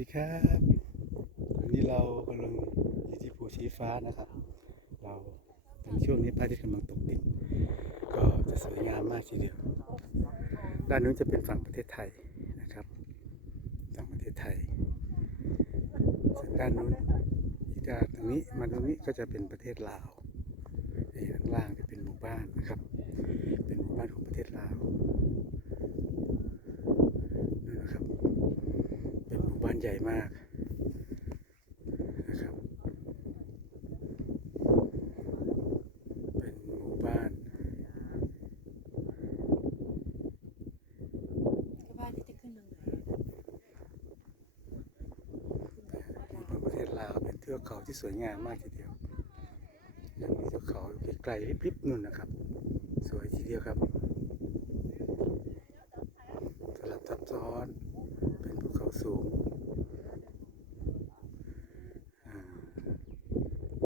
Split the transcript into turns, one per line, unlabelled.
ดีครับวันนี้เรากำลังอยู่ที่ภูชีฟ้านะครับ เราในช่วงนี้พระอาทิตย์กำลังตกดินก็จะสวยงามมากทีเดียว ด้านนู้นจะเป็นฝั่งประเทศไทยนะครับฝั่งประเทศไทยส่วนด้านนู้นอีกด้านตรงนี้มาตรงนี้ก็จะเป็นประเทศลาวข้างล่างจะเป็นหมู่บ้านนะครับ เป็นหมู่บ้านของประเทศลาว บ้านใหญ่มากนะครับ เป็นหมู่บ้าน
บ้านที่จะขึ้นหนึ่งเป็น
ประเทศลาวเป็นเทือกเขาที่สวยงามมากทีเดียว ยังมีเทือกเขาไกลๆริบๆนู่นนะครับ สวยทีเดียวครับสลับซับซ้อน